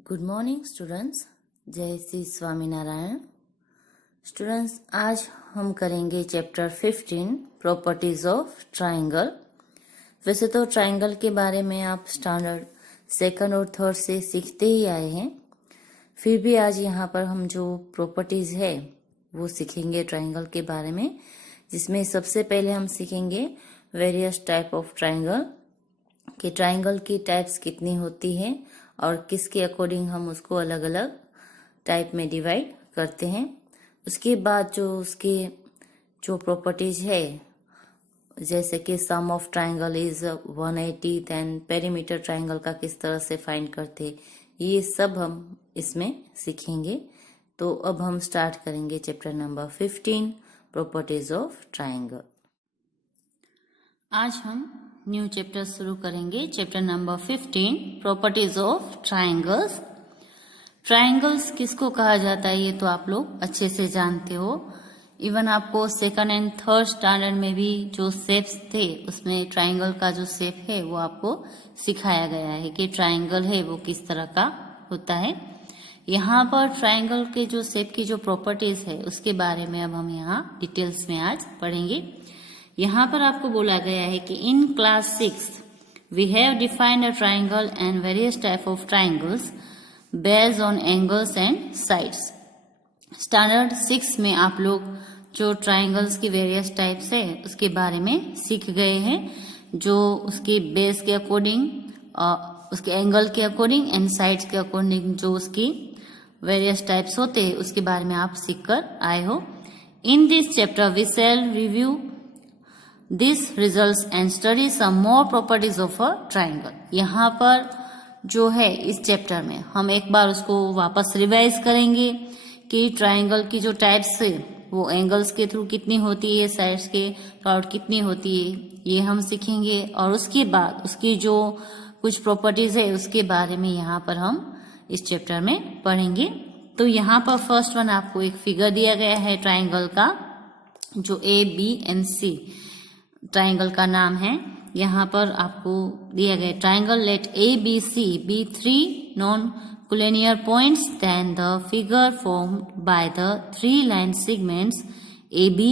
Good morning students, जय Shri Swaminarayan. Students, आज हम करेंगे चैप्टर 15 प्रॉपर्टीज ऑफ ट्राइंगल। वैसे तो ट्राइंगल के बारे में आप स्टैंडर्ड सेकंड और थर्ड से सीखते ही आए हैं, फिर भी आज यहाँ पर हम जो प्रॉपर्टीज है वो सीखेंगे ट्राइंगल के बारे में, जिसमें सबसे पहले हम सीखेंगे वेरियस टाइप ऑफ ट्राइंगल, कि ट्राइंगल की टाइप्स कितनी होती है और किसके अकॉर्डिंग हम उसको अलग अलग टाइप में डिवाइड करते हैं। उसके बाद जो उसके जो प्रॉपर्टीज है, जैसे कि sum of triangle is 180, then perimeter triangle का किस तरह से फाइंड करते, ये सब हम इसमें सीखेंगे। तो अब हम स्टार्ट करेंगे chapter number 15 properties of triangle. आज हम न्यू चैप्टर शुरू करेंगे, chapter number 15 properties of triangles. Triangles किसको कहा जाता है ये तो आप लोग अच्छे से जानते हो। इवन आपको सेकंड एंड थर्ड स्टैंडर्ड में भी जो शेप्स थे उसमें ट्राइंगल का जो शेप है वो आपको सिखाया गया है कि ट्राइंगल है वो किस तरह का होता है। यहाँ पर ट्राइंगल के जो शेप की जो प्रॉपर्टीज है उसके बारे में अब हम यहाँ डिटेल्स में आज पढ़ेंगे। यहाँ पर आपको बोला गया है कि in class 6 we have defined a triangle and various type of triangles based on angles and sides. Standard 6 में आप लोग जो ट्राइंगल्स की वेरियस टाइप्स है उसके बारे में सीख गए हैं, जो उसके बेस के अकॉर्डिंग, उसके एंगल के अकॉर्डिंग एंड साइड्स के अकॉर्डिंग जो उसकी वेरियस टाइप्स होते हैं उसके बारे में आप सीख कर आए हो। In this chapter we shall review this results and study some more properties of a triangle. यहाँ पर जो है इस चैप्टर में हम एक बार उसको वापस रिवाइज करेंगे कि ट्राइंगल की जो टाइप्स है वो एंगल्स के थ्रू कितनी होती है, साइड्स के आउट कितनी होती है, ये हम सीखेंगे। और उसके बाद उसकी जो कुछ प्रॉपर्टीज है उसके बारे में यहाँ पर हम इस चैप्टर में पढ़ेंगे। तो यहाँ पर फर्स्ट वन आपको एक फिगर दिया गया है ट्राइंगल का, जो ABNC ट्राइंगल का नाम है। यहाँ पर आपको दिया गया triangle late ABC be 3 non-collinear points, then the figure formed by the 3 line segments AB,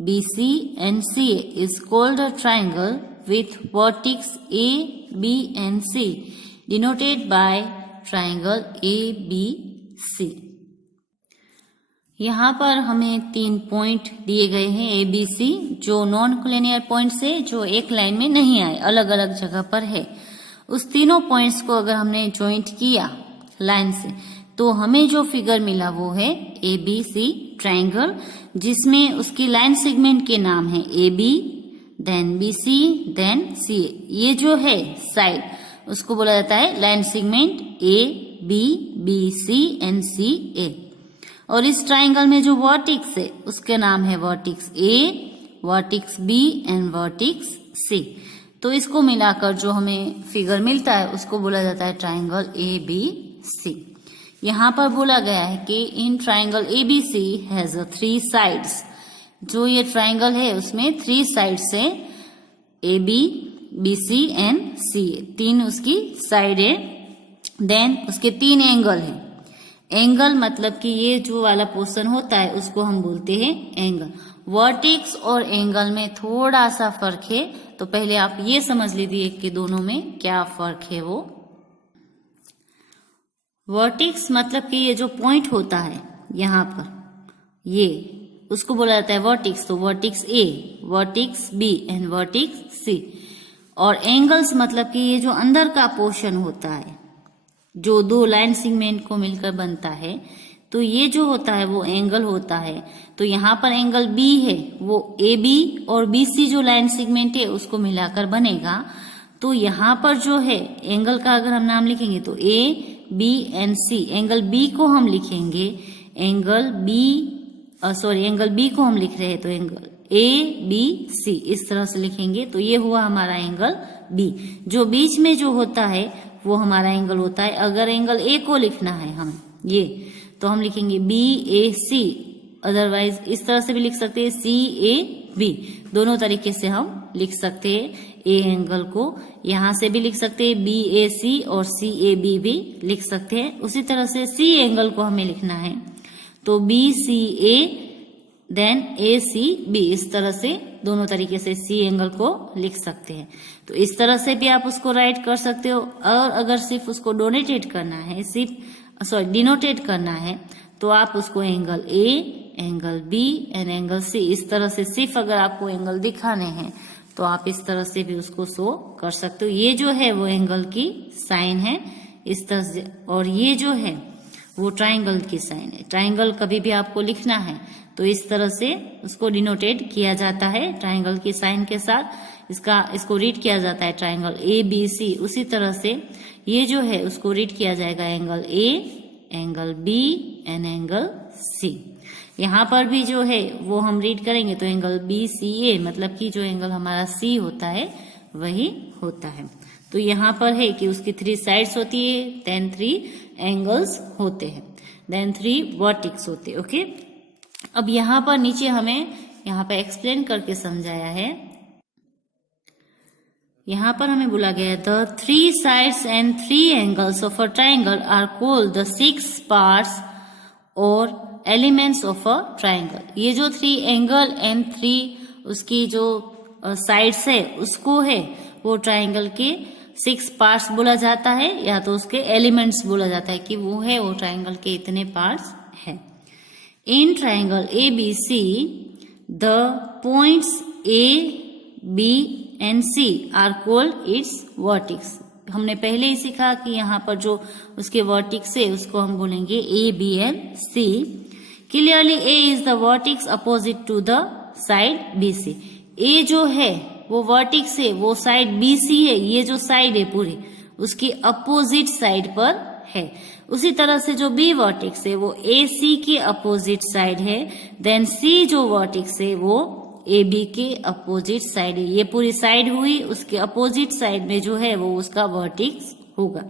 BC and CA is called a triangle with vertex A, B and C denoted by triangle ABC। यहाँ पर हमें 3 point दिए गए हैं ABC, जो non collinear point से जो एक लाइन में नहीं आए, अलग अलग जगह पर है। उस तीनों पॉइंट्स को अगर हमने ज्वाइंट किया लाइन से तो हमें जो फिगर मिला वो है ABC ट्राइंगल, जिसमें उसकी लाइन सेगमेंट के नाम है AB, then BC, then CA। ये जो है साइड उसको बोला जाता है line segment AB, BC and CA। और इस ट्राइंगल में जो वर्टिक्स है उसके नाम है vertices A, vertices B and vertices C। तो इसको मिलाकर जो हमें फिगर मिलता है उसको बोला जाता है ट्राइंगल ABC। यहाँ पर बोला गया है कि इन ट्राइंगल ABC हैज 3 साइड्स। जो ये ट्राइंगल है उसमें 3 साइड्स है, AB, BC एंड CA, 3 उसकी साइड है। देन उसके 3 एंगल है। एंगल मतलब कि ये जो वाला पोर्शन होता है उसको हम बोलते हैं एंगल। वर्टेक्स और एंगल में थोड़ा सा फर्क है, तो पहले आप ये समझ लीजिए कि दोनों में क्या फर्क है। वो वर्टेक्स मतलब कि ये जो पॉइंट होता है यहाँ पर, ये उसको बोला जाता है वर्टेक्स। तो vertex A, vertex B and vertex C। और एंगल्स मतलब कि ये जो अंदर का पोर्शन होता है जो 2 लाइन सेगमेंट को मिलकर बनता है, तो ये जो होता है वो एंगल होता है। तो यहाँ पर एंगल B है, वो AB और BC जो लाइन सेगमेंट है उसको मिलाकर बनेगा। तो यहाँ पर जो है एंगल का अगर हम नाम लिखेंगे तो A, B and C। Angle B को हम लिखेंगे एंगल B को हम लिख रहे हैं तो एंगल ABC इस तरह से लिखेंगे। तो ये हुआ हमारा एंगल B। जो बीच में जो होता है वो हमारा एंगल होता है। अगर एंगल A को लिखना है हम ये, तो हम लिखेंगे BAC, अदरवाइज इस तरह से भी लिख सकते हैं CAB। दोनों तरीके से हम लिख सकते हैं। ए एंगल को यहाँ से भी लिख सकते हैं BAC और CAB भी लिख सकते हैं। उसी तरह से C एंगल को हमें लिखना है तो BCA देन ACB, इस तरह से दोनों तरीके से C एंगल को लिख सकते हैं। तो इस तरह से भी आप उसको राइट कर सकते हो। और अगर सिर्फ उसको डिनोटेट करना है तो आप उसको angle A, angle B and angle C, इस तरह से सिर्फ अगर आपको एंगल दिखाने हैं तो आप इस तरह से भी उसको शो कर सकते हो। ये जो है वो एंगल की साइन है इस तरह से, और ये जो है वो ट्राइंगल की साइन है। ट्राइंगल कभी भी आपको लिखना है तो इस तरह से उसको डिनोटेट किया जाता है ट्राइंगल की साइन के साथ। इसको रीड किया जाता है ट्राइंगल ABC। उसी तरह से ये जो है उसको रीड किया जाएगा angle A, angle B and angle C। यहाँ पर भी जो है वो हम रीड करेंगे तो एंगल BCA, मतलब कि जो एंगल हमारा C होता है वही होता है। तो यहाँ पर है कि उसकी 3 साइड्स होती है, देन 3 एंगल्स होते हैं, देन 3 वर्टिक्स होते हैं। ओके, अब यहाँ पर नीचे हमें यहाँ पर एक्सप्लेन करके समझाया है। यहाँ पर हमें बोला गया है the 3 sides and 3 angles of a triangle are called the 6 parts और एलिमेंट्स ऑफ अ ट्राइंगल। ये जो 3 एंगल एंड 3 उसकी जो साइड्स है उसको है वो ट्राइंगल के 6 पार्ट्स बोला जाता है, या तो उसके एलिमेंट्स बोला जाता है कि वो है वो ट्राइंगल के इतने पार्ट्स है। In triangle ABC the points A, B and C are called its vertex. हमने पहले ही सीखा कि यहाँ पर जो उसके वर्टिक्स है उसको हम बोलेंगे A, B and C। Clearly A is the vertex opposite to the side BC। A जो है वो वर्टिक्स है, वो साइड BC है, ये जो साइड है पूरी उसकी अपोजिट साइड पर है। उसी तरह से जो B वर्टिक्स है वो AC के अपोजिट साइड है, देन C जो वर्टिक्स है वो AB के अपोजिट साइड है। ये पूरी साइड हुई, उसके अपोजिट साइड में जो है वो उसका वर्टिक्स होगा।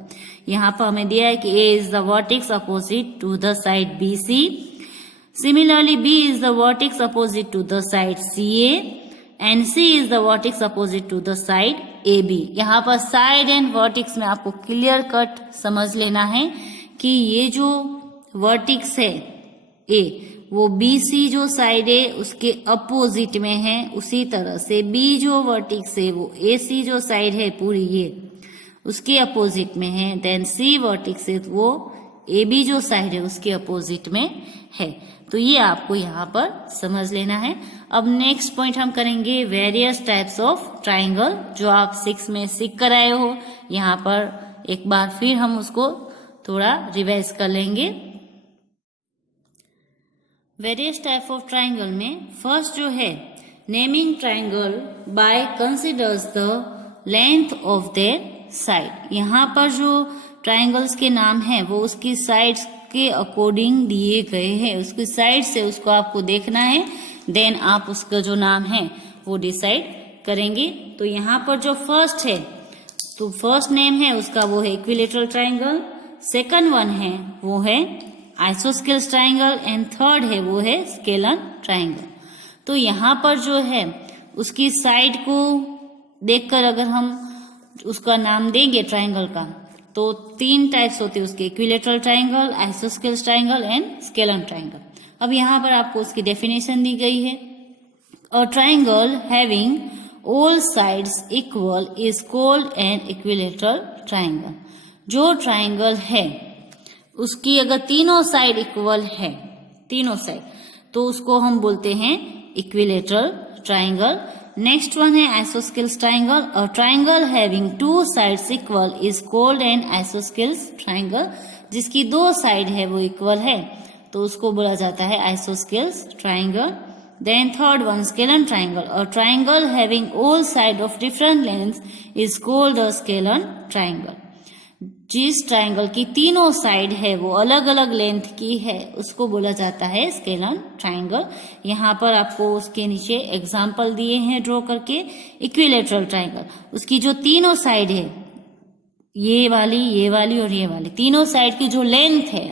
यहाँ पर हमें दिया है कि A is the vertex opposite to the side BC। Similarly, B is the vertex opposite to the side CA and C is the vertex opposite to the side AB। यहाँ पर साइड एंड वर्टिक्स में आपको clear cut समझ लेना है कि ये जो वर्टिक्स है A वो BC जो साइड है उसके अपोजिट में है, उसी तरह से B जो वर्टिक्स है वो AC जो साइड है पूरी ये उसके अपोजिट में है, देन C वर्टिक्स है वो AB जो साइड है उसके अपोजिट में है। तो ये आपको यहाँ पर समझ लेना है। अब नेक्स्ट पॉइंट हम करेंगे वेरियस टाइप्स ऑफ ट्राइंगल, जो आप 6 में सीख कर आए हो। यहाँ पर एक बार फिर हम उसको थोड़ा रिवाइज कर लेंगे। वेरियस टाइप ऑफ ट्राइंगल में फर्स्ट जो है naming triangle by considers the length of their side. यहाँ पर जो ट्राइंगल्स के नाम हैं वो उसकी साइड्स के अकॉर्डिंग दिए गए हैं, उसकी साइड से उसको आपको देखना है, देन आप उसका जो नाम है वो डिसाइड करेंगे। तो यहाँ पर जो फर्स्ट है तो फर्स्ट नेम है उसका वो है इक्विलेटरल ट्राइंगल, सेकंड वन है वो है आइसोस्केल्स ट्राइंगल एंड थर्ड है वो है स्केलन ट्राइंगल। तो यहाँ पर जो है उसकी साइड को देखकर अगर हम उसका नाम देंगे ट्राइंगल का तो 3 टाइप्स होते हैं उसके, equilateral triangle, isosceles triangle and scalene triangle. अब यहाँ पर आपको उसकी डेफिनेशन दी गई है। A triangle having all sides equal is called an equilateral triangle. जो ट्राइंगल है उसकी अगर तीनों साइड इक्वल है, तीनों साइड, तो उसको हम बोलते हैं इक्विलेटरल ट्राइंगल। नेक्स्ट वन है isosceles triangle. A triangle having 2 sides equal is called an isosceles triangle. जिसकी 2 साइड है वो इक्वल है तो उसको बोला जाता है isosceles triangle. Then third one scalene triangle. A triangle having all side of different length is called a scalene triangle. जिस ट्राइंगल की तीनों साइड है वो अलग अलग लेंथ की है उसको बोला जाता है स्केलन ट्राइंगल। यहाँ पर आपको उसके नीचे एग्जाम्पल दिए हैं ड्रॉ करके। इक्विलेटरल ट्राइंगल, उसकी जो तीनों साइड है ये वाली और ये वाली, तीनों साइड की जो लेंथ है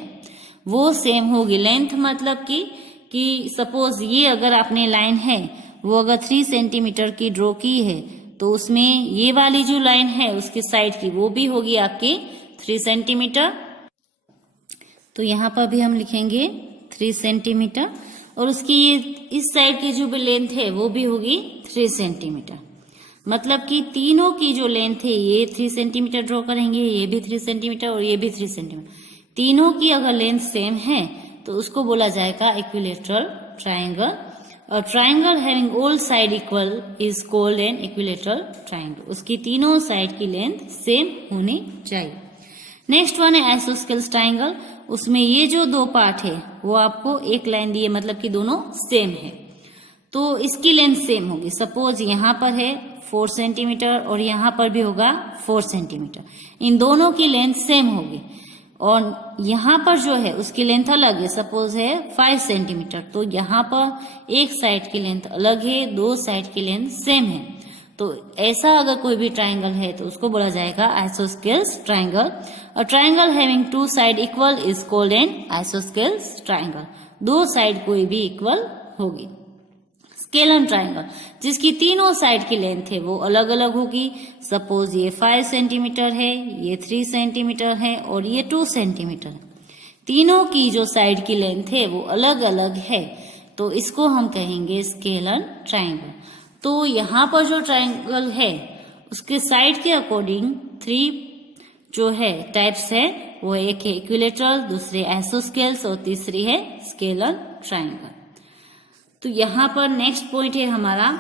वो सेम होगी। लेंथ मतलब कि सपोज ये अगर आपने लाइन है वो अगर 3 सेंटीमीटर की ड्रॉ की है तो उसमें ये वाली जो लाइन है उसकी साइड की वो भी होगी आपकी 3 सेंटीमीटर। तो यहाँ पर भी हम लिखेंगे 3 सेंटीमीटर और उसकी ये इस साइड की जो भी लेंथ है वो भी होगी 3 सेंटीमीटर। मतलब कि तीनों की जो लेंथ है ये 3 सेंटीमीटर ड्रॉ करेंगे, ये भी 3 सेंटीमीटर और ये भी 3 सेंटीमीटर। तीनों की अगर लेंथ सेम है तो उसको बोला जाएगा इक्विलेटरल ट्राइंगल। और triangle having all side equal is called an equilateral triangle. उसकी तीनों साइड की लेंथ सेम होनी चाहिए। नेक्स्ट वन है आइसोस्केल्स ट्राइंगल। उसमें ये जो दो पार्ट है वो आपको एक लाइन दी है, मतलब कि दोनों सेम है, तो इसकी लेंथ सेम होगी। सपोज यहाँ पर है 4 सेंटीमीटर और यहाँ पर भी होगा 4 सेंटीमीटर। इन दोनों की लेंथ सेम होगी और यहाँ पर जो है उसकी लेंथ अलग है। सपोज है 5 सेंटीमीटर, तो यहाँ पर एक साइड की लेंथ अलग है, दो साइड की लेंथ सेम है। तो ऐसा अगर कोई भी ट्राइंगल है तो उसको बोला जाएगा isosceles triangle. A triangle having 2 side equal is called an isosceles triangle. दो साइड कोई भी इक्वल होगी। स्केलन ट्राइंगल, जिसकी तीनों साइड की लेंथ है वो अलग अलग होगी। सपोज ये 5 सेंटीमीटर है, ये 3 सेंटीमीटर है और ये 2 सेंटीमीटर है। तीनों की जो साइड की लेंथ है वो अलग अलग है, तो इसको हम कहेंगे स्केलन ट्राइंगल। तो यहाँ पर जो ट्राइंगल है उसके साइड के अकॉर्डिंग 3 जो है टाइप्स है, वो एक है इक्विलेटरल, दूसरे आइसोस्केल्स और तीसरी है स्केलन ट्राइंगल। तो यहाँ पर नेक्स्ट पॉइंट है हमारा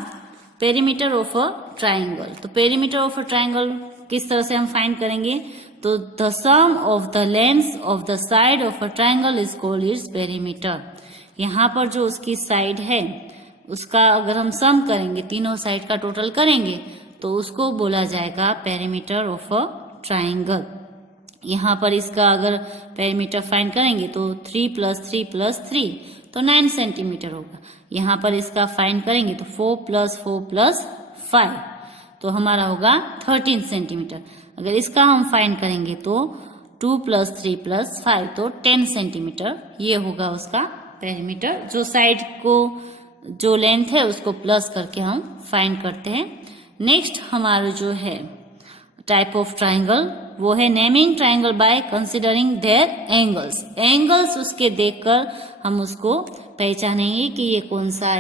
पेरीमीटर ऑफ अ ट्राइंगल। तो पेरीमीटर ऑफ अ ट्राइंगल किस तरह से हम फाइंड करेंगे? तो the sum of the lengths of the side of a triangle is called its perimeter. यहाँ पर जो उसकी साइड है उसका अगर हम सम करेंगे, तीनों साइड का टोटल करेंगे, तो उसको बोला जाएगा पेरीमीटर ऑफ अ ट्राइंगल। यहाँ पर इसका अगर पेरीमीटर फाइंड करेंगे तो 3 + 3 + 3 तो 9 सेंटीमीटर होगा। यहाँ पर इसका फाइंड करेंगे तो 4 + 4 + 5 तो हमारा होगा 13 सेंटीमीटर। अगर इसका हम फाइंड करेंगे तो 2 + 3 + 5 तो 10 सेंटीमीटर। ये होगा उसका पेरीमीटर। जो साइड को जो लेंथ है उसको प्लस करके हम फाइंड करते हैं। नेक्स्ट हमारा जो है टाइप ऑफ ट्राइंगल वो है naming triangle by considering there angles. Angles उसके देखकर हम उसको पहचानेंगे कि ये कौन सा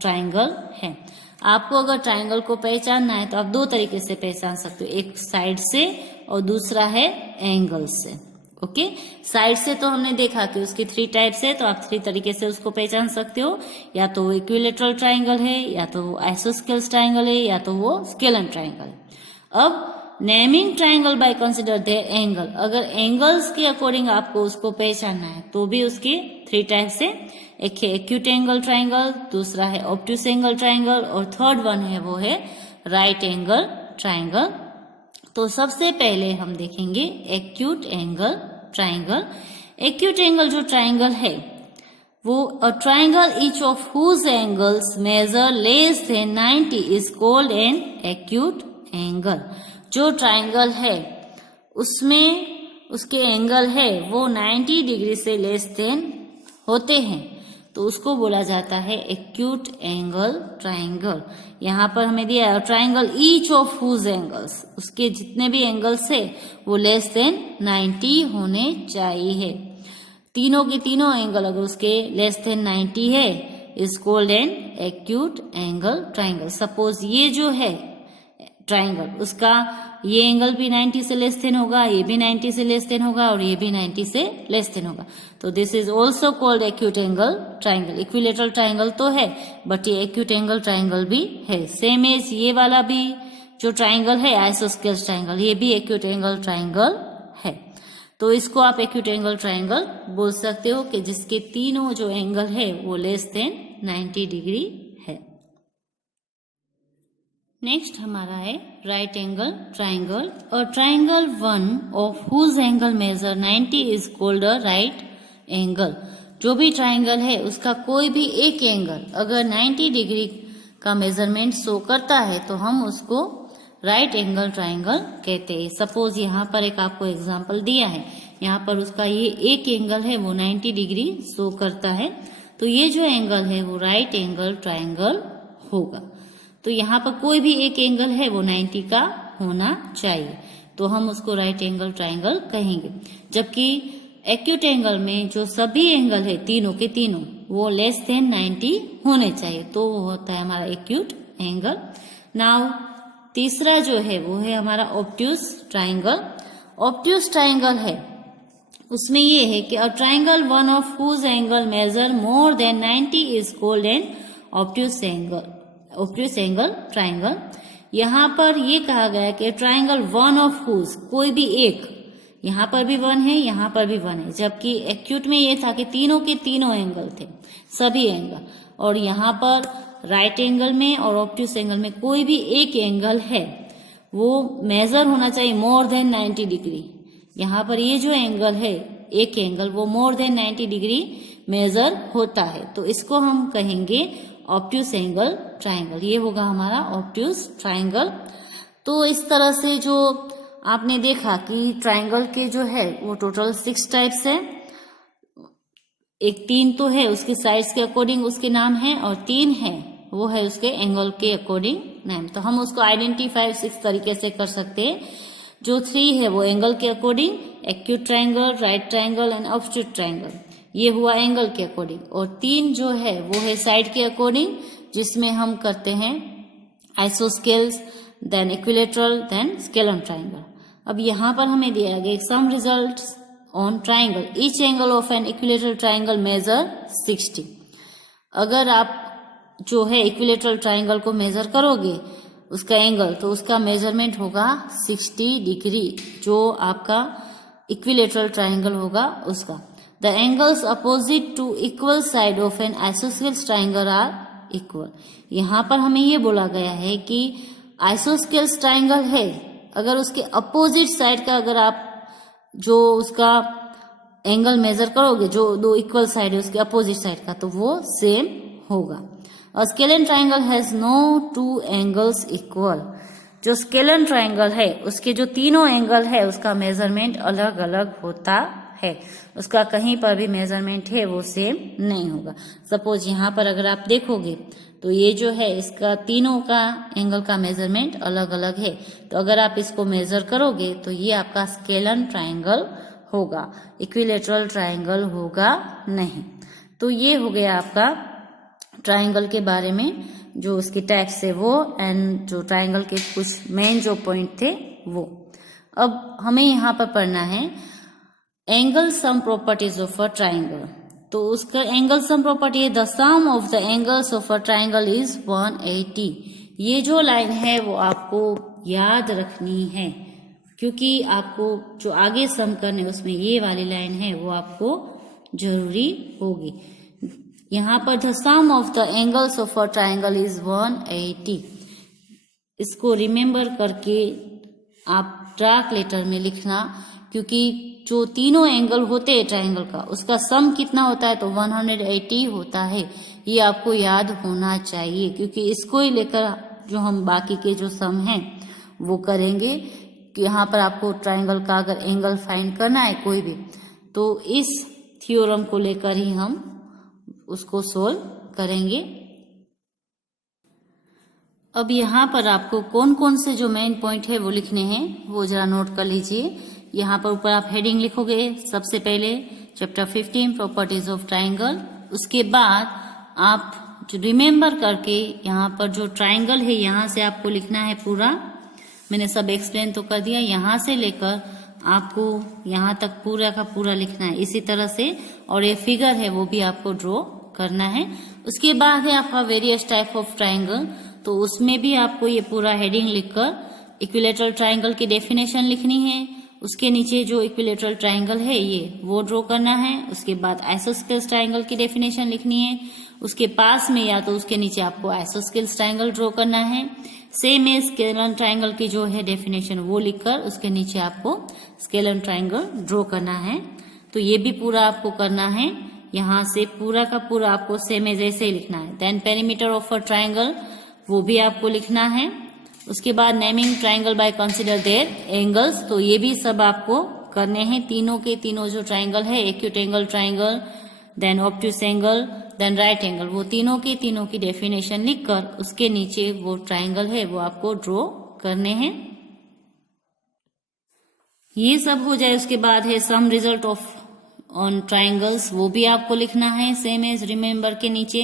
ट्राइंगल है। आपको अगर ट्राइंगल को पहचानना है तो आप दो तरीके से पहचान सकते हो, एक साइड से और दूसरा है एंगल से। ओके, साइड से तो हमने देखा कि उसकी 3 टाइप्स है, तो आप 3 तरीके से उसको पहचान सकते हो। या तो वो इक्विलेटरल ट्राइंगल है, या तो वो आइसोस्केल्स ट्राइंगल है, या तो वो स्केलन ट्राइंगल है। अब naming triangle by consider their angle, अगर एंगल्स के अकॉर्डिंग आपको उसको पहचानना है तो भी उसके 3 टाइप्स है। एक है एक्यूट एंगल ट्राइंगल, दूसरा है ऑब्ट्यूस एंगल ट्राइंगल और थर्ड वन है वो है राइट एंगल ट्राइंगल। तो सबसे पहले हम देखेंगे acute angle triangle. Acute angle जो ट्राइंगल है वो a triangle each of whose angles measure less than 90 is called an acute angle. जो ट्राइंगल है उसमें उसके एंगल है वो 90 डिग्री से लेस देन होते हैं, तो उसको बोला जाता है एक्यूट एंगल ट्राइंगल। यहाँ पर हमें दिया है triangle each of whose angles, उसके जितने भी एंगल्स है वो लेस देन 90 होने चाहिए। तीनों की तीनों एंगल अगर उसके लेस देन 90 है is called an acute angle triangle. Suppose ये जो है ट्राइंगल उसका ये एंगल भी 90 से लेस देन होगा, ये भी 90 से लेस देन होगा और ये भी 90 से लेस देन होगा, तो this is also called acute angle triangle. Equilateral triangle तो है बट ये एक्यूट एंगल ट्राइंगल भी है। सेम एज ये वाला भी जो ट्राइंगल है आइसोस्केल्स ट्राइंगल, ये भी एक्यूट एंगल ट्राइंगल है। तो इसको आप एक्यूट एंगल ट्राइंगल बोल सकते हो कि जिसके तीनों जो एंगल है वो लेस देन 90 डिग्री है। नेक्स्ट हमारा है राइट एंगल ट्राइंगल। और triangle one of whose angle measure 90 is called a right angle. जो भी ट्राइंगल है उसका कोई भी एक एंगल अगर 90 डिग्री का मेजरमेंट शो करता है तो हम उसको राइट एंगल ट्राइंगल कहते हैं। सपोज यहाँ पर एक आपको एग्जांपल दिया है, यहाँ पर उसका ये एक एंगल है वो 90 डिग्री शो करता है, तो ये जो एंगल है वो राइट एंगल ट्राइंगल होगा। तो यहाँ पर कोई भी एक एंगल है वो 90 का होना चाहिए, तो हम उसको राइट एंगल ट्राइंगल कहेंगे। जबकि एक्यूट एंगल में जो सभी एंगल है तीनों के तीनों वो लेस देन 90 होने चाहिए, तो वो होता है हमारा एक्यूट एंगल। नाउ तीसरा जो है वो है हमारा ऑब्ट्यूज ट्राइंगल। ऑब्ट्यूज ट्राइंगल है, उसमें ये है कि a triangle one of whose angle measure more than 90 is called an obtuse angle. Obtuse angle triangle, यहाँ पर ये कहा गया कि ट्राइंगल वन ऑफ हुज, कोई भी एक, यहाँ पर भी वन है, यहाँ पर भी वन है। जबकि एक्यूट में ये था कि तीनों के तीनों एंगल थे, सभी एंगल, और यहाँ पर राइट एंगल में और ऑब्ट्यूज एंगल में कोई भी एक एंगल है वो मेजर होना चाहिए मोर देन 90 डिग्री। यहाँ पर ये जो एंगल है एक एंगल वो मोर देन 90 डिग्री मेजर होता है, तो इसको हम कहेंगे ऑब्ट्यूज एंगल ट्राइंगल। ये होगा हमारा ऑब्ट्यूज ट्राइंगल। तो इस तरह से जो आपने देखा कि ट्राइंगल के जो है वो टोटल 6 टाइप्स है। एक 3 तो है उसके साइड्स के अकॉर्डिंग उसके नाम है, और 3 है वो है उसके एंगल के अकॉर्डिंग नाम। तो हम उसको आइडेंटिफाई 6 तरीके से कर सकते हैं। जो 3 है वो एंगल के according, acute triangle, right triangle and obtuse triangle, ये हुआ एंगल के अकॉर्डिंग। और 3 जो है वो है साइड के अकॉर्डिंग, जिसमें हम करते हैं isosceles, then equilateral, then scalene triangle. अब यहाँ पर हमें दिया गया some results on triangle, each angle of an equilateral triangle measure 60। अगर आप जो है इक्विलेटरल ट्राइंगल को मेजर करोगे उसका एंगल, तो उसका मेजरमेंट होगा 60 डिग्री, जो आपका इक्विलेटरल ट्राइंगल होगा उसका। The angles opposite to equal side of an isosceles triangle are equal. यहाँ पर हमें ये बोला गया है कि आइसोस्केल्स ट्राइंगल है, अगर उसके अपोजिट साइड का अगर आप जो उसका एंगल मेजर करोगे, जो दो इक्वल साइड है उसके अपोजिट साइड का, तो वो सेम होगा। और scalene triangle has no 2 angles equal. जो स्केलन ट्राइंगल है उसके जो तीनों एंगल है उसका मेजरमेंट अलग अलग होता है, उसका कहीं पर भी मेजरमेंट है वो सेम नहीं होगा। सपोज यहाँ पर अगर आप देखोगे तो ये जो है इसका तीनों का एंगल का मेजरमेंट अलग अलग है, तो अगर आप इसको मेजर करोगे तो ये आपका स्केलन ट्राइंगल होगा, इक्विलेटरल ट्राइंगल होगा नहीं। तो ये हो गया आपका ट्राइंगल के बारे में, जो उसकी टाइप्स है वो, एंड जो ट्राइंगल के कुछ मेन जो पॉइंट थे वो। अब हमें यहाँ पर पढ़ना है angle sum properties of a triangle. तो उसका एंगल सम प्रॉपर्टी है the sum of the angles of a triangle is 180। ये जो लाइन है वो आपको याद रखनी है, क्योंकि आपको जो आगे सम करने उसमें ये वाली लाइन है वो आपको जरूरी होगी। यहाँ पर the sum of the angles of a triangle is 180। इसको रिमेम्बर करके आप डार्क लेटर में लिखना, क्योंकि जो तीनों एंगल होते हैं ट्राइंगल का उसका सम कितना होता है, तो 180 होता है। ये आपको याद होना चाहिए, क्योंकि इसको ही लेकर जो हम बाकी के जो सम हैं वो करेंगे। कि यहाँ पर आपको ट्राइंगल का अगर एंगल फाइंड करना है कोई भी, तो इस थ्योरम को लेकर ही हम उसको सोल्व करेंगे। अब यहाँ पर आपको कौन कौन से जो मेन पॉइंट है वो लिखने हैं वो जरा नोट कर लीजिए। यहाँ पर ऊपर आप हेडिंग लिखोगे, सबसे पहले चैप्टर 15 प्रॉपर्टीज ऑफ ट्राइंगल। उसके बाद आप जो रिमेम्बर करके यहाँ पर जो ट्राइंगल है यहाँ से आपको लिखना है पूरा, मैंने सब एक्सप्लेन तो कर दिया, यहाँ से लेकर आपको यहाँ तक पूरा का पूरा लिखना है इसी तरह से। और ये फिगर है वो भी आपको ड्रॉ करना है। उसके बाद है आपका वेरियस टाइप ऑफ ट्राइंगल, तो उसमें भी आपको ये पूरा हेडिंग लिखकर इक्विलेटरल ट्राइंगल की डेफिनेशन लिखनी है। उसके नीचे जो इक्विलेटरल ट्राइंगल है ये वो ड्रॉ करना है। उसके बाद आइसोस्केल्स ट्राइंगल की डेफिनेशन लिखनी है। उसके पास में या तो उसके नीचे आपको आइसोस्केल्स ट्राइंगल ड्रॉ करना है। सेम है स्केलन ट्राइंगल की जो है डेफिनेशन वो लिखकर उसके नीचे आपको स्केलन ट्राइंगल ड्रॉ करना है। तो ये भी पूरा आपको करना है, यहाँ से पूरा का पूरा आपको सेम है जैसे ही लिखना है। Then perimeter of a triangle वो भी आपको लिखना है। उसके बाद naming triangle by consider their angles, तो ये भी सब आपको करने हैं। तीनों के तीनों जो ट्राइंगल है, acute angle triangle, then obtuse angle, then right angle, वो तीनों की डेफिनेशन लिखकर उसके नीचे वो ट्राइंगल है वो आपको ड्रॉ करने हैं। ये सब हो जाए उसके बाद है sum result of on triangles, वो भी आपको लिखना है सेम एज रिमेंबर के नीचे।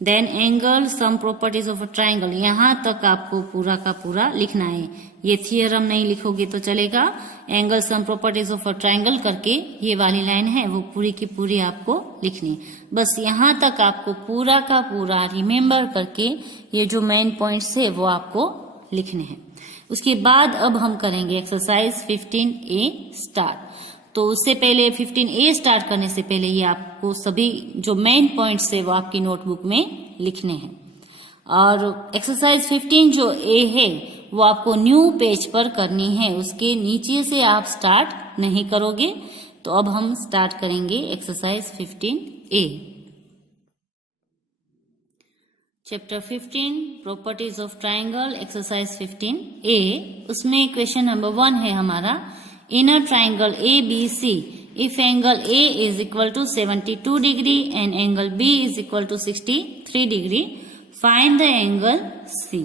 Then angle, sum properties of a triangle, यहां तक आपको पूरा का पूरा लिखना है। ये थियरम नहीं लिखोगे तो चलेगा। Angle, sum properties of a triangle करके ये वाली लाइन है वो पूरी की पूरी आपको लिखनी है। बस यहां तक आपको पूरा का पूरा रिमेंबर करके ये जो मेन पॉइंट्स है वो आपको लिखने हैं। उसके बाद अब हम करेंगे एक्सरसाइज 15A स्टार्ट। तो उससे पहले 15A स्टार्ट करने से पहले ये आपको सभी जो मेन पॉइंट्स है वो आपकी नोटबुक में लिखने हैं। और एक्सरसाइज 15 जो A है वो आपको न्यू पेज पर करनी है, उसके नीचे से आप स्टार्ट नहीं करोगे। तो अब हम स्टार्ट करेंगे exercise 15A। Chapter 15 properties of triangle, exercise 15A। उसमें क्वेश्चन नंबर 1 है हमारा, in a triangle ABC, if angle A is equal to 72 degree and angle B is equal to 63 degree, find the angle C।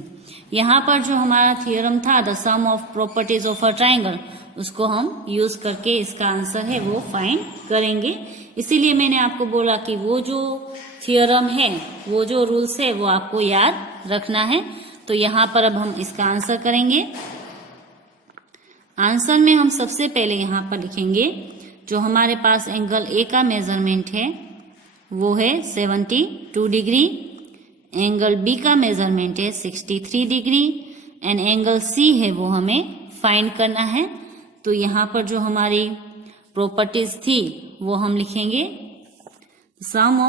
यहाँ पर जो हमारा theorem था the sum of properties of a triangle, उसको हम use करके इसका answer है वो फाइंड करेंगे। इसीलिए मैंने आपको बोला कि वो जो थियरम है, वो जो रूल्स है वो आपको याद रखना है। तो यहाँ पर अब हम इसका आंसर करेंगे। आंसर में हम सबसे पहले यहाँ पर लिखेंगे जो हमारे पास एंगल ए का मेजरमेंट है वो है 72 डिग्री, एंगल बी का मेजरमेंट है 63 डिग्री एंड एंगल सी है वो हमें फाइंड करना है। तो यहाँ पर जो हमारी प्रॉपर्टीज थी वो हम लिखेंगे sum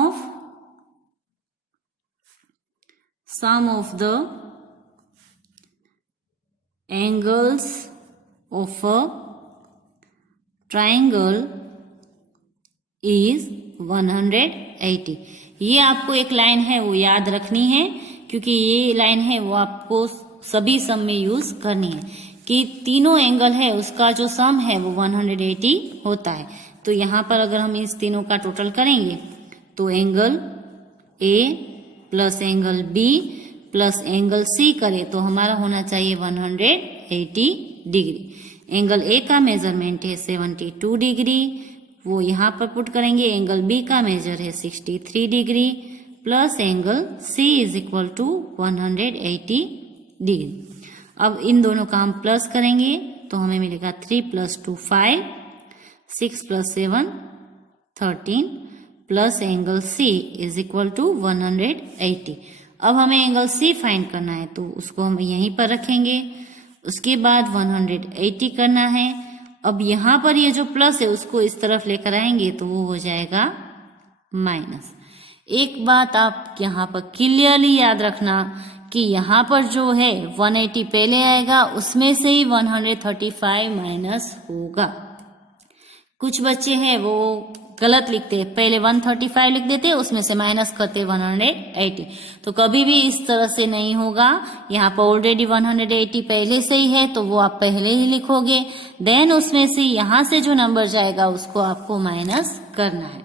of the angles of a triangle is 180। ये आपको एक लाइन है वो याद रखनी है, क्योंकि ये लाइन है वो आपको सभी सम में यूज करनी है कि तीनों एंगल है उसका जो सम है वो 180 होता है। तो यहाँ पर अगर हम इस तीनों का टोटल करेंगे तो angle A plus angle B plus angle C करे तो हमारा होना चाहिए 180 डिग्री। एंगल ए का मेजरमेंट है 72 डिग्री, वो यहाँ पर पुट करेंगे। एंगल बी का मेजर है 63 degree plus angle C is equal to 180 degree. अब इन दोनों का हम प्लस करेंगे तो हमें मिलेगा 3 + 2 5, 6 + 7 13 plus angle C is equal to 180। अब हमें एंगल सी फाइंड करना है तो उसको हम यहीं पर रखेंगे। उसके बाद 180 करना है। अब यहाँ पर ये जो प्लस है उसको इस तरफ लेकर आएंगे तो वो हो जाएगा माइनस। एक बात आप यहाँ पर क्लियरली याद रखना कि यहाँ पर जो है 180 पहले आएगा, उसमें से ही 135 माइनस होगा। कुछ बच्चे हैं वो गलत लिखते हैं, पहले 135 लिख देते, उसमें से माइनस करते 180। तो कभी भी इस तरह से नहीं होगा। यहाँ पर ऑलरेडी 180 पहले से ही है तो वो आप पहले ही लिखोगे, देन उसमें से यहाँ से जो नंबर जाएगा उसको आपको माइनस करना है।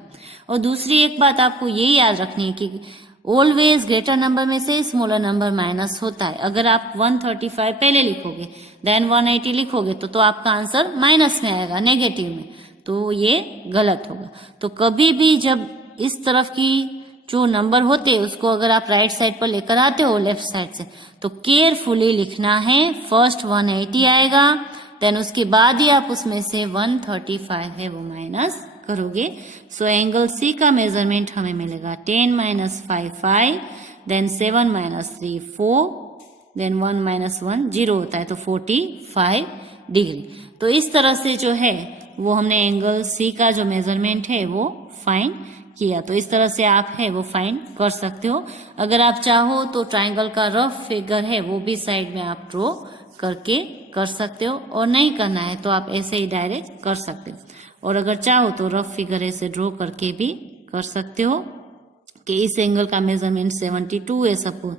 और दूसरी एक बात आपको ये याद रखनी है कि ऑलवेज ग्रेटर नंबर में से स्मॉलर नंबर माइनस होता है। अगर आप 135 पहले लिखोगे देन 180 लिखोगे तो आपका आंसर माइनस में आएगा, नेगेटिव में, तो ये गलत होगा। तो कभी भी जब इस तरफ की जो नंबर होते हैं उसको अगर आप राइट साइड पर लेकर आते हो लेफ्ट साइड से तो केयरफुली लिखना है। फर्स्ट 180 आएगा, देन उसके बाद ही आप उसमें से 135 है वो माइनस करोगे। सो एंगल सी का मेजरमेंट हमें मिलेगा 10 - 5 5, देन 7 - 3 4, देन 1 - 1 0 होता है तो 45 डिग्री। तो इस तरह से जो है वो हमने एंगल सी का जो मेजरमेंट है वो फाइंड किया। तो इस तरह से आप है वो फाइंड कर सकते हो। अगर आप चाहो तो ट्राइंगल का रफ फिगर है वो भी साइड में आप ड्रॉ करके कर सकते हो, और नहीं करना है तो आप ऐसे ही डायरेक्ट कर सकते हो। और अगर चाहो तो रफ फिगर ऐसे ड्रॉ करके भी कर सकते हो कि इस एंगल का मेजरमेंट 72 है, सपोज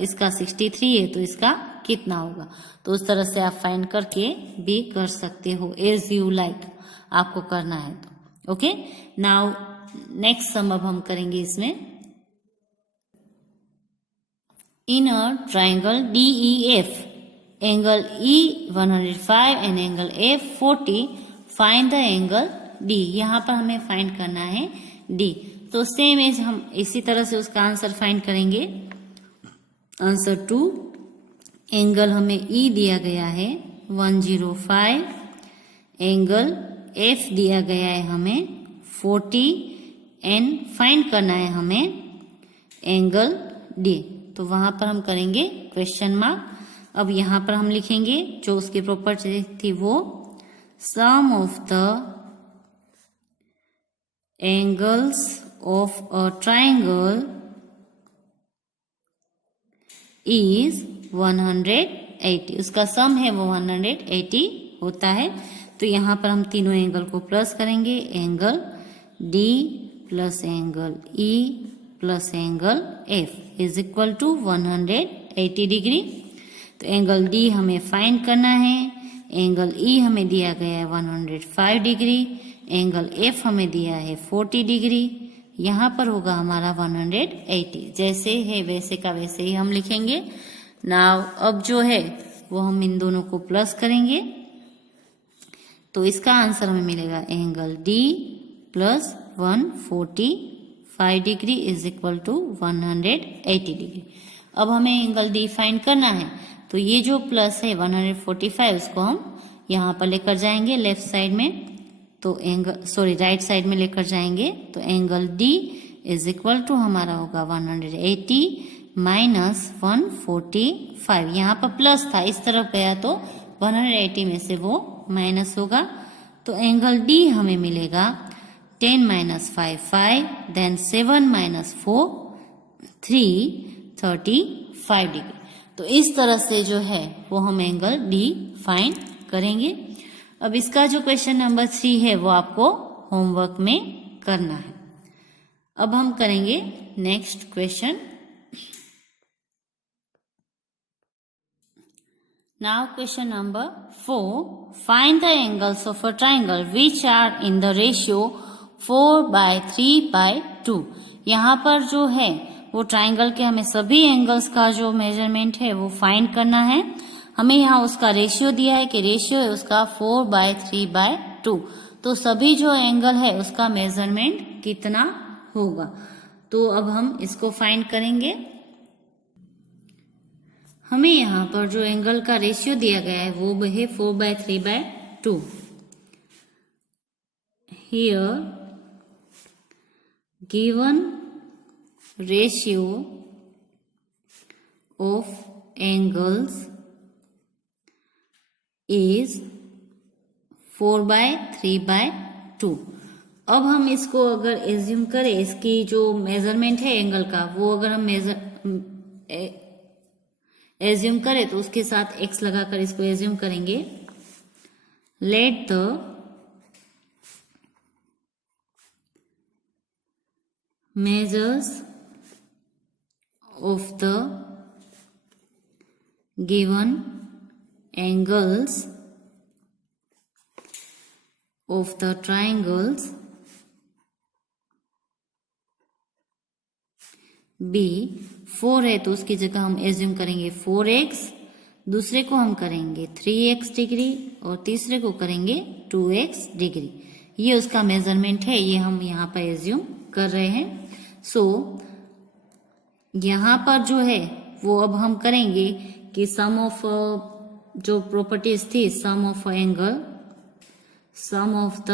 इसका 63 है तो इसका कितना होगा। तो उस तरह से आप फाइंड करके भी कर सकते हो एज यू लाइक, आपको करना है तो। ओके, नाउ नेक्स्ट सम अब हम करेंगे इसमें। In a triangle DEF, angle E 105 and angle F 40, find the angle D। यहाँ पर हमें फाइंड करना है D। तो सेम एज हम इसी तरह से उसका आंसर फाइंड करेंगे। आंसर 2, एंगल हमें E दिया गया है 105, एंगल F दिया गया है हमें 40 एंड फाइंड करना है हमें एंगल D। तो वहां पर हम करेंगे क्वेश्चन मार्क। अब यहां पर हम लिखेंगे जो उसकी प्रॉपर्टी थी वो, sum of the angles of a triangle is 180। उसका सम है वो 180 होता है। तो यहां पर हम तीनों एंगल को प्लस करेंगे, angle D plus angle E plus angle F is equal to 180 degree. तो एंगल D हमें फाइंड करना है, एंगल E हमें दिया गया है 105 डिग्री, एंगल F हमें दिया है 40 डिग्री। यहाँ पर होगा हमारा 180। जैसे है वैसे का वैसे ही हम लिखेंगे। नाउ अब जो है वो हम इन दोनों को प्लस करेंगे, तो इसका आंसर हमें मिलेगा angle D plus 145 degree is equal to 180 degree. अब हमें एंगल D फाइंड करना है, तो ये जो प्लस है 145 उसको हम यहाँ पर लेकर जाएंगे लेफ्ट साइड में, तो एंगल राइट साइड में लेकर जाएंगे। तो angle D is equal to हमारा होगा 180 माइनस 145। यहाँ पर प्लस था, इस तरफ गया तो 180 में से वो माइनस होगा। तो एंगल D हमें मिलेगा 10 माइनस 5 5, देन 7 माइनस 4 3, 35 डिग्री। तो इस तरह से जो है वो हम एंगल D फाइंड करेंगे। अब इसका जो क्वेश्चन नंबर 3 है वो आपको होमवर्क में करना है। अब हम करेंगे next question. Now question number 4. Find the angles of a triangle which are in the ratio 4/3/2। यहाँ पर जो है वो ट्राइंगल के हमें सभी एंगल्स का जो मेजरमेंट है वो फाइंड करना है। हमें यहाँ उसका रेशियो दिया है कि रेशियो है उसका 4/3/2। तो सभी जो एंगल है उसका मेजरमेंट कितना होगा, तो अब हम इसको फाइंड करेंगे। हमें यहाँ पर जो एंगल का रेशियो दिया गया है वो है 4/3/2। Here given ratio of angles is 4/3/2। अब हम इसको अगर एज्यूम करें, इसकी जो मेजरमेंट है एंगल का वो अगर हम एज्यूम करें तो उसके साथ x लगाकर इसको एज्यूम करेंगे। Let the measures of the given angles of the triangles B। 4 है तो उसकी जगह हम एज्यूम करेंगे 4x, दूसरे को हम करेंगे 3x डिग्री और तीसरे को करेंगे 2x डिग्री। ये उसका मेजरमेंट है, ये हम यहाँ पर एज्यूम कर रहे हैं। सो यहाँ पर जो है वो अब हम करेंगे कि सम ऑफ जो प्रॉपर्टीज थी, sum of angle, sum of the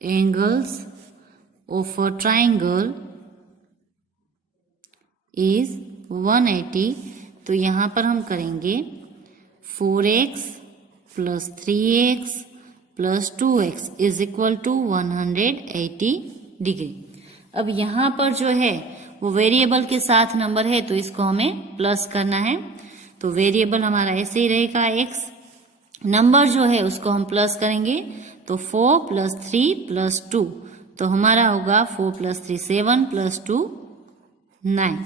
angles of a triangle is 180। तो यहाँ पर हम करेंगे 4x plus 3x plus 2x is equal to 180 degree. अब यहाँ पर जो है वो वेरिएबल के साथ नंबर है तो इसको हमें प्लस करना है। तो वेरिएबल हमारा ऐसे ही रहेगा x, नंबर जो है उसको हम प्लस करेंगे तो 4 प्लस 3 प्लस 2, तो हमारा होगा 4 plus 3 7 plus 2 9,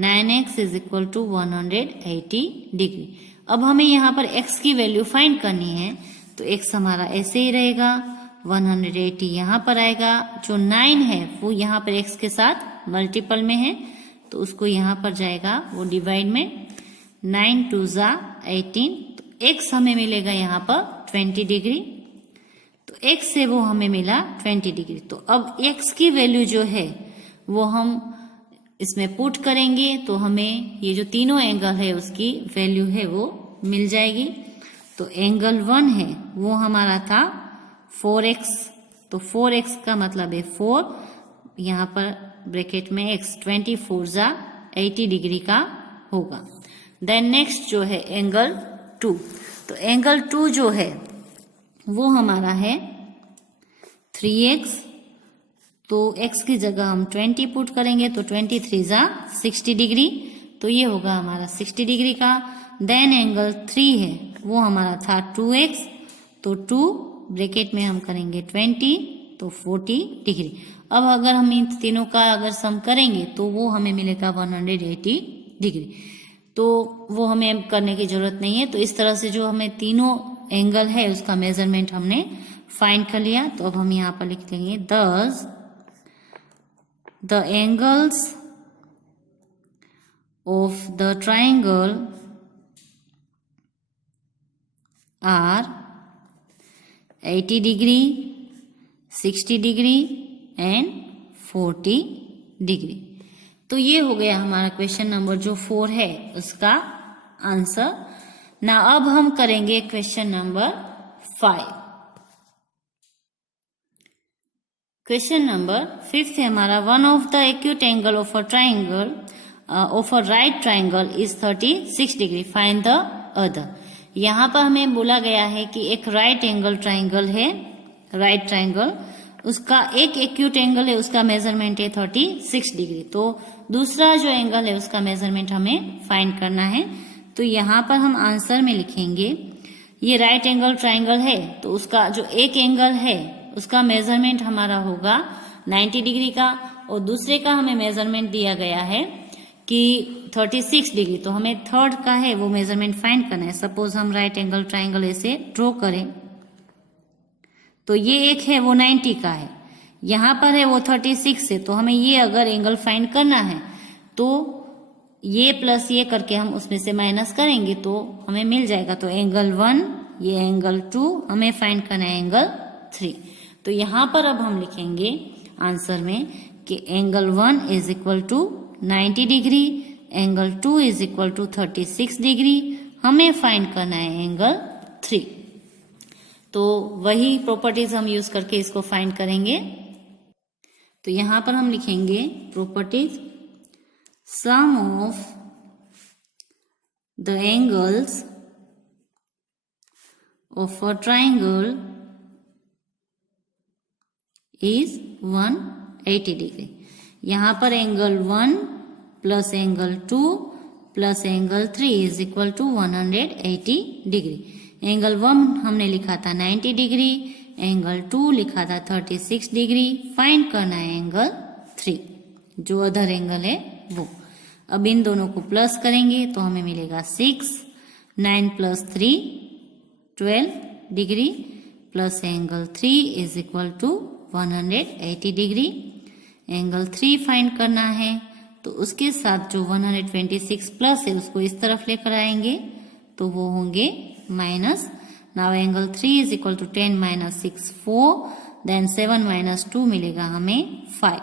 9x is equal to 180 degree. अब हमें यहाँ पर x की वैल्यू फाइंड करनी है, तो x हमारा ऐसे ही रहेगा 180 यहाँ पर आएगा। जो 9 है वो यहाँ पर x के साथ मल्टीपल में है, तो उसको यहाँ पर जाएगा वो डिवाइड में। 9 2 ज़ा 18, तो x हमें मिलेगा यहाँ पर 20 डिग्री, तो x से वो हमें मिला 20 डिग्री। तो अब x की वैल्यू जो है वो हम इसमें पुट करेंगे, तो हमें ये जो तीनों एंगल है उसकी वैल्यू है वो मिल जाएगी। तो एंगल 1 है वो हमारा था 4x, तो 4x का मतलब है 4, यहाँ पर ब्रैकेट में x, 24 ज़ा 80 डिग्री का होगा। देन नेक्स्ट जो है एंगल 2, तो एंगल 2 जो है वो हमारा है 3x, तो x की जगह हम 20 पुट करेंगे, तो 23 ज़ा 60 डिग्री, तो ये होगा हमारा 60 डिग्री का। देन एंगल 3 है वो हमारा था 2x, तो 2 ब्रैकेट में हम करेंगे 20, तो 40 डिग्री। अब अगर हम इन तीनों का अगर सम करेंगे तो वो हमें मिलेगा 180 डिग्री, तो वो हमें करने की जरूरत नहीं है। तो इस तरह से जो हमें तीनों एंगल है उसका मेजरमेंट हमने फाइंड कर लिया। तो अब हम यहाँ पर लिख लेंगे thus the angles of the triangle are 80 degree, 60 degree and 40 degree. तो ये हो गया हमारा क्वेश्चन नंबर जो 4 है उसका आंसर। ना अब हम करेंगे क्वेश्चन नंबर 5। क्वेश्चन नंबर 5 है हमारा, one of the acute angle of a triangle of a right triangle is 36 degree, find the other. यहाँ पर हमें बोला गया है कि एक राइट एंगल ट्राइंगल है, राइट ट्राइंगल, उसका एक एक्यूट एंगल है, उसका मेजरमेंट है 36 डिग्री। तो दूसरा जो एंगल है उसका मेजरमेंट हमें फाइंड करना है। तो यहाँ पर हम आंसर में लिखेंगे ये राइट एंगल ट्राइंगल है, तो उसका जो एक एंगल है उसका मेजरमेंट हमारा होगा 90 डिग्री का, और दूसरे का हमें मेजरमेंट दिया गया है कि 36 डिग्री। तो हमें थर्ड का है वो मेजरमेंट फाइंड करना है। सपोज हम राइट एंगल ट्राइंगल ऐसे ड्रॉ करें, तो ये एक है वो 90 का है, यहाँ पर है वो 36 है, तो हमें ये अगर एंगल फाइंड करना है तो ये प्लस ये करके हम उसमें से माइनस करेंगे तो हमें मिल जाएगा। तो एंगल 1, ये एंगल 2, हमें फाइंड करना है एंगल 3। तो यहाँ पर अब हम लिखेंगे आंसर में कि angle 1 is equal to 90 degree, angle 2 is equal to 36 degree, हमें फाइंड करना है एंगल 3। तो वही प्रॉपर्टीज हम यूज करके इसको फाइंड करेंगे। तो यहाँ पर हम लिखेंगे properties, sum of the angles of a triangle is 180 degree. यहाँ पर angle 1 plus angle 2 plus angle 3 is equal to 180 degree. Angle 1 हमने लिखा था 90 डिग्री, एंगल 2 लिखा था 36 डिग्री, फाइंड करना है एंगल 3 जो अदर एंगल है वो। अब इन दोनों को प्लस करेंगे तो हमें मिलेगा 6, 9 प्लस 3 12 degree, plus angle 3 is equal to 180 degree. Angle 3 find करना है तो उसके साथ जो 126 प्लस है उसको इस तरफ लेकर आएंगे तो वो होंगे minus. Now angle 3 is equal to 10 minus 6 4, then 7 minus 2 मिलेगा हमें 5,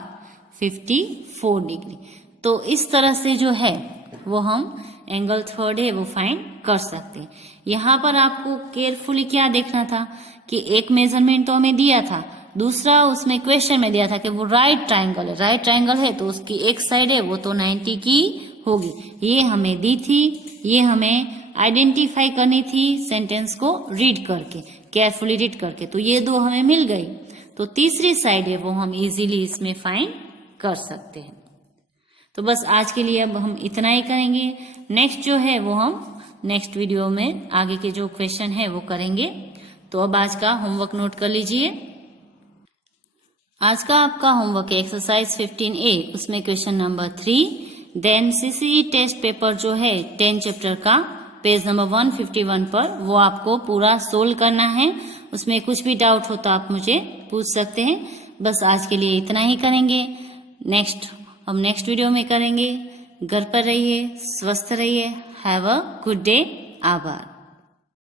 54 डिग्री। तो इस तरह से जो है वो हम एंगल थर्ड है वो फाइंड कर सकते हैं। यहाँ पर आपको केयरफुली क्या देखना था कि एक मेजरमेंट तो हमें दिया था, दूसरा उसमें क्वेश्चन में दिया था कि वो राइट ट्राइंगल है, राइट ट्राइंगल है तो उसकी एक साइड है वो तो 90 की होगी, ये हमें दी थी, ये हमें आइडेंटिफाई करनी थी सेंटेंस को रीड करके, केयरफुली रीड करके। तो ये दो हमें मिल गई, तो तीसरी साइड है वो हम इजीली इसमें फाइंड कर सकते हैं। तो बस आज के लिए अब हम इतना ही करेंगे। नेक्स्ट जो है वो हम नेक्स्ट वीडियो में आगे के जो क्वेश्चन है वो करेंगे। तो अब आज का होमवर्क नोट कर लीजिए। आज का आपका होमवर्क है एक्सरसाइज 15A, उसमें question number 3। Then CCE test paper जो है 10 चैप्टर का पेज नंबर 151 पर वो आपको पूरा सोल्व करना है। उसमें कुछ भी डाउट हो तो आप मुझे पूछ सकते हैं। बस आज के लिए इतना ही करेंगे। हम नेक्स्ट वीडियो में करेंगे। घर पर रहिए, स्वस्थ रहिए। Have a good day. आभार।